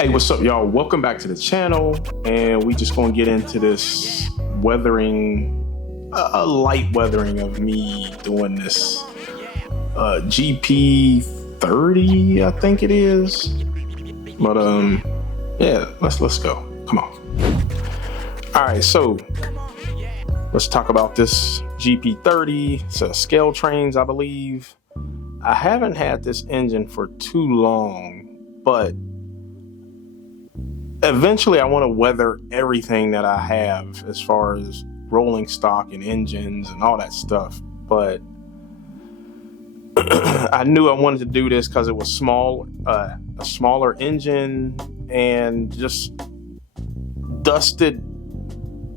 Hey, what's up, y'all? Welcome back to the channel, and we just gonna get into this weathering, a light weathering of me doing this GP30, I think it is. But yeah, let's go. Come on. All right, so let's talk about this GP30. It's a ScaleTrains, I believe. I haven't had this engine for too long, but eventually I want to weather everything that I have as far as rolling stock and engines and all that stuff. But I knew I wanted to do this because it was small, a smaller engine, and just dusted,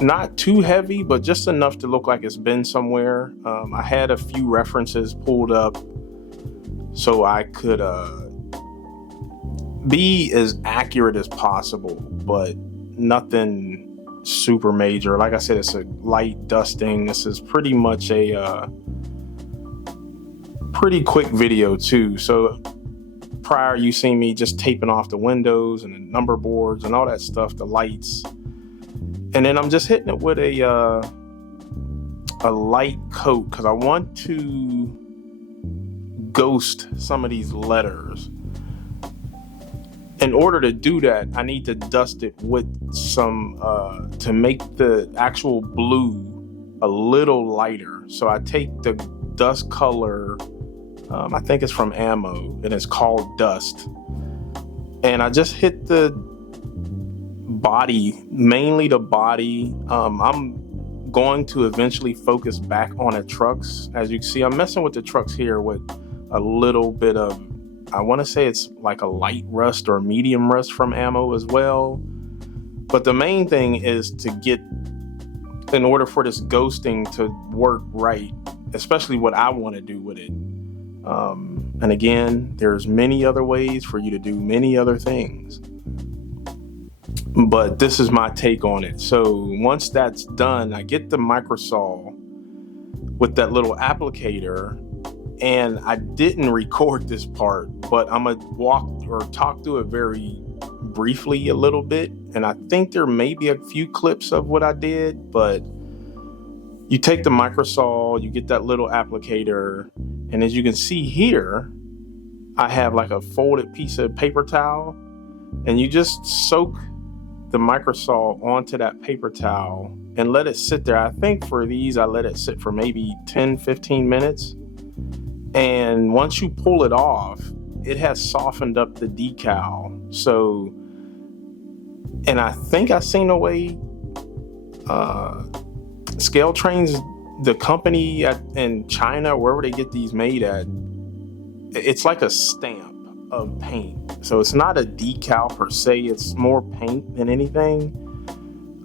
not too heavy, but just enough to look like it's been somewhere. I had a few references pulled up so I could be as accurate as possible, but nothing super major. Like I said, it's a light dusting. This is pretty much a pretty quick video too. So prior, you seen me just taping off the windows and the number boards and all that stuff, the lights, and then I'm just hitting it with a light coat because I want to ghost some of these letters. In order to do that, I need to dust it with some, to make the actual blue a little lighter. So I take the dust color, I think it's from Ammo, and it's called Dust. And I just hit the body, mainly the body. I'm going to eventually focus back on the trucks. As you can see, I'm messing with the trucks here with a little bit of, I want to say it's like a light rust or medium rust from Ammo as well. But the main thing is to get, in order for this ghosting to work right, especially what I want to do with it. And again, there's many other ways for you to do many other things, but this is my take on it. So once that's done, I get the microsaw with that little applicator. And I didn't record this part, but I'm gonna walk or talk through it very briefly a little bit. And I think there may be a few clips of what I did, but you take the microsaw, you get that little applicator, and as you can see here, I have like a folded piece of paper towel, and you just soak the microsaw onto that paper towel and let it sit there. I think for these, I let it sit for maybe 10-15 minutes. And once you pull it off, it has softened up the decal. So, and I think I seen a way, ScaleTrains, the company in China, wherever they get these made at, it's like a stamp of paint. So it's not a decal per se, it's more paint than anything.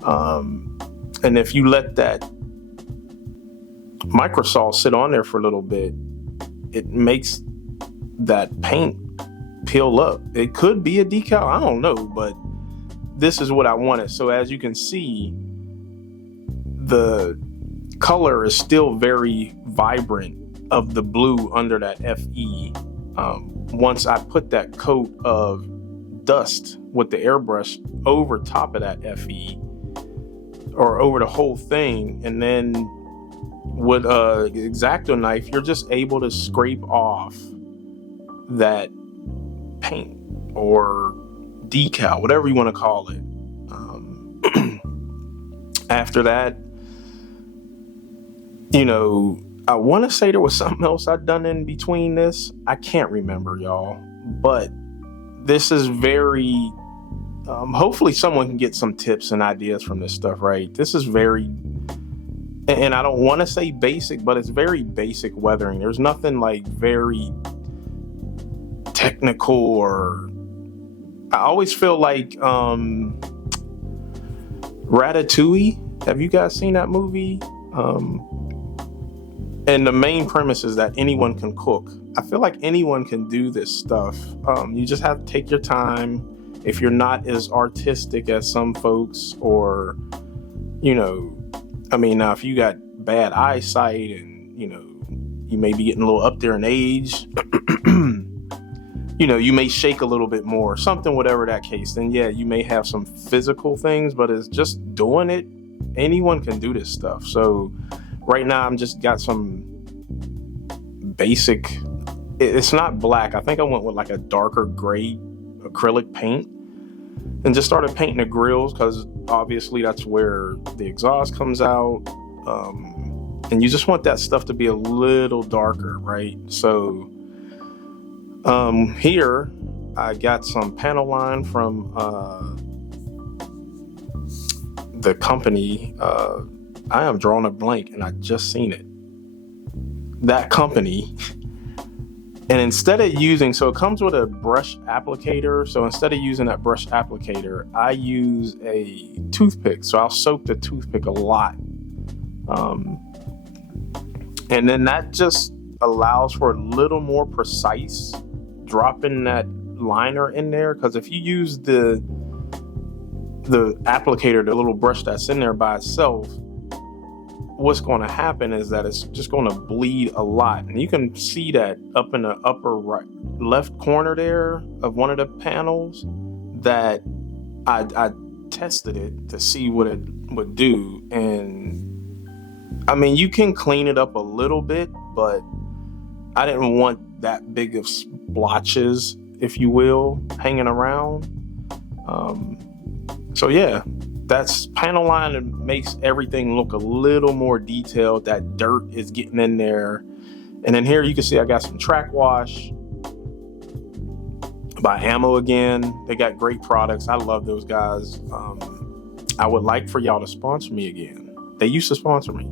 And if you let that microsaw sit on there for a little bit, it makes that paint peel up. It could be a decal, I don't know, but this is what I wanted. So as you can see, the color is still very vibrant of the blue under that FE. Once I put that coat of dust with the airbrush over top of that FE, or over the whole thing, and then with a X-Acto knife, you're just able to scrape off that paint or decal, whatever you want to call it. After that, I want to say there was something else I'd done in between this. I can't remember, y'all, but this is very, hopefully someone can get some tips and ideas from this stuff, right? This is very, and I don't want to say basic, but it's very basic weathering. There's nothing like very technical, or I always feel like Ratatouille. Have you guys seen that movie? And the main premise is that anyone can cook. I feel like anyone can do this stuff. You just have to take your time. If you're not as artistic as some folks, or, now if you got bad eyesight and, you may be getting a little up there in age, you may shake a little bit more, something, whatever that case. Then yeah, you may have some physical things, but it's just doing it. Anyone can do this stuff. So right now I'm just got some basic, it's not black. I think I went with like a darker gray acrylic paint and just started painting the grills, because obviously that's where the exhaust comes out. And you just want that stuff to be a little darker, right? So here I got some panel line from the company. I am drawing a blank and I just seen it. That company. And instead of using, so it comes with a brush applicator. So instead of using that brush applicator, I use a toothpick. So I'll soak the toothpick a lot. And then that just allows for a little more precise dropping that liner in there. Because if you use the applicator, the little brush that's in there by itself, what's going to happen is that it's just going to bleed a lot. And you can see that up in the upper right left corner there of one of the panels, that I tested it to see what it would do. And I mean, you can clean it up a little bit, but I didn't want that big of splotches, if you will, hanging around. So yeah, that's panel line that makes everything look a little more detailed. That dirt is getting in there. And then here you can see I got some track wash by Ammo again. They got great products. I love those guys. I would like for y'all to sponsor me again. They used to sponsor me.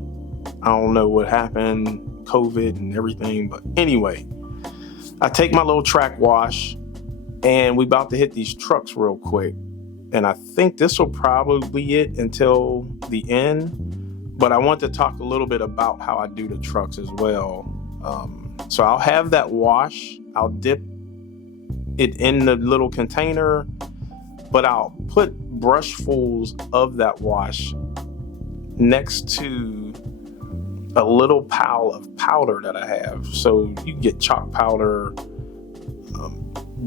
I don't know what happened, COVID and everything. But anyway, I take my little track wash and we about to hit these trucks real quick. And I think this will probably be it until the end. But I want to talk a little bit about how I do the trucks as well. So I'll have that wash. I'll dip it in the little container, but I'll put brushfuls of that wash next to a little pile of powder that I have. So you can get chalk powder,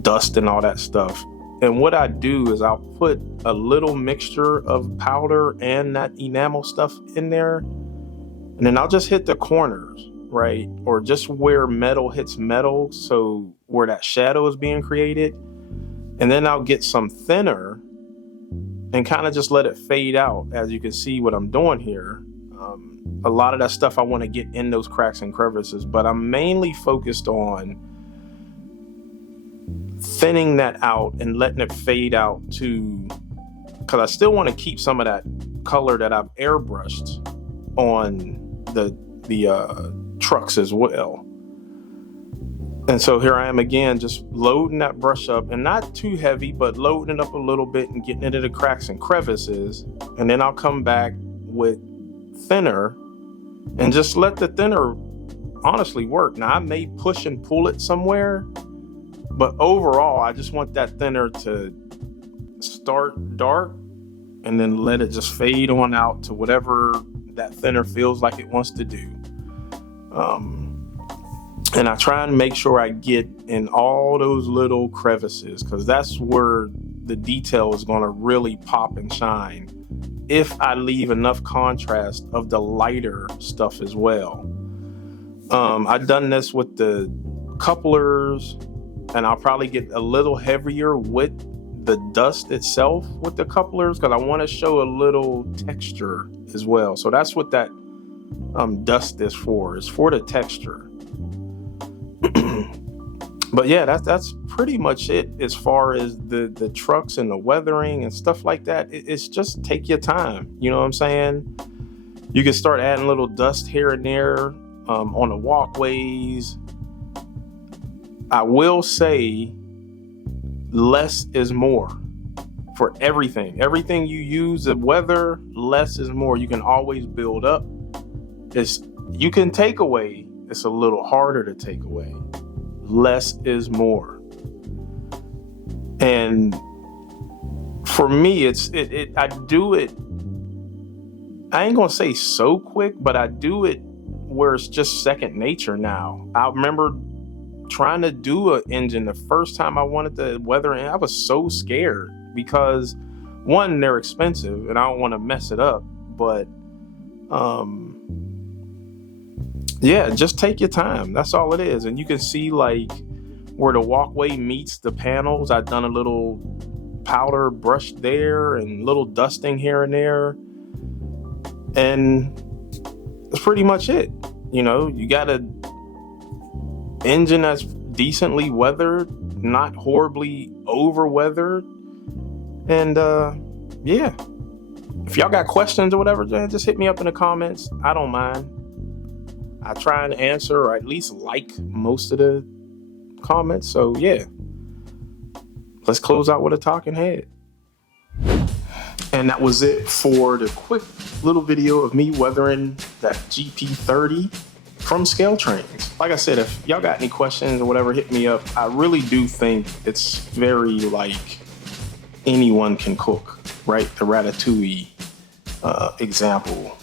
dust and all that stuff. And what I do is I'll put a little mixture of powder and that enamel stuff in there. And then I'll just hit the corners, right? Or just where metal hits metal. So where that shadow is being created. And then I'll get some thinner and kind of just let it fade out. As you can see what I'm doing here. A lot of that stuff I want to get in those cracks and crevices, but I'm mainly focused on thinning that out and letting it fade out to, because I still want to keep some of that color that I've airbrushed on the trucks as well. And so here I am again, just loading that brush up, and not too heavy, but loading it up a little bit and getting into the cracks and crevices. And then I'll come back with thinner and just let the thinner honestly work. Now I may push and pull it somewhere, but overall I just want that thinner to start dark and then let it just fade on out to whatever that thinner feels like it wants to do. And I try and make sure I get in all those little crevices, because that's where the detail is going to really pop and shine if I leave enough contrast of the lighter stuff as well. I've done this with the couplers, and I'll probably get a little heavier with the dust itself with the couplers, because I want to show a little texture as well. So that's what that dust is for. It's for the texture. But yeah, that's pretty much it as far as the trucks and the weathering and stuff like that. It's just take your time. You know what I'm saying? You can start adding little dust here and there on the walkways. I will say less is more for everything. Everything you use, the weather, less is more. You can always build up. You can take away. It's a little harder to take away. Less is more. And for me, I do it, I ain't gonna say so quick, but I do it where it's just second nature now. I remember trying to do an engine the first time I wanted to weather, and I was so scared because one, they're expensive and I don't want to mess it up, but yeah, just take your time. That's all it is. And you can see like where the walkway meets the panels. I've done a little powder brush there and little dusting here and there, and that's pretty much it. You know, you got a engine that's decently weathered, not horribly over weathered, and yeah, if y'all got questions or whatever, just hit me up in the comments. I don't mind. I try and answer, or at least like most of the comments. So yeah, let's close out with a talking head. And that was it for the quick little video of me weathering that GP30 from ScaleTrains. Like I said, if y'all got any questions or whatever, hit me up. I really do think it's very like anyone can cook, right? The ratatouille example.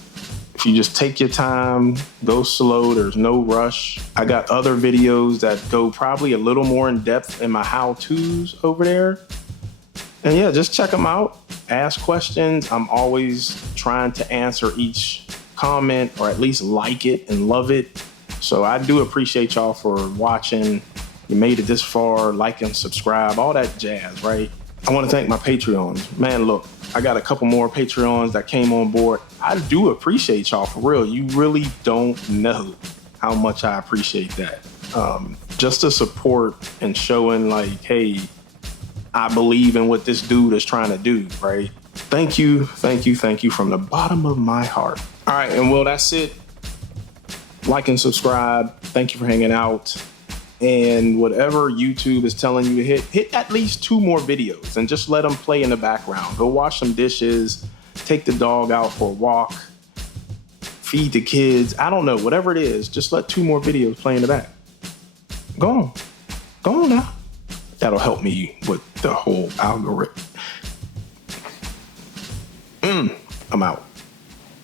If you just take your time, go slow, there's no rush. I got other videos that go probably a little more in depth in my how-tos over there. And yeah, just check them out, ask questions. I'm always trying to answer each comment, or at least like it and love it. So I do appreciate y'all for watching. You made it this far, like and subscribe, all that jazz, right? I want to thank my Patreons. Man, look, I got a couple more Patreons that came on board. I do appreciate y'all, for real. You really don't know how much I appreciate that. Just the support and showing like, hey, I believe in what this dude is trying to do, right? Thank you, thank you, thank you from the bottom of my heart. All right, and well, that's it. Like and subscribe. Thank you for hanging out. And whatever YouTube is telling you to hit at least 2 more videos and just let them play in the background. Go wash some dishes, take the dog out for a walk, feed the kids. I don't know, whatever it is, just let 2 more videos play in the back. Go on now. That'll help me with the whole algorithm. I'm out.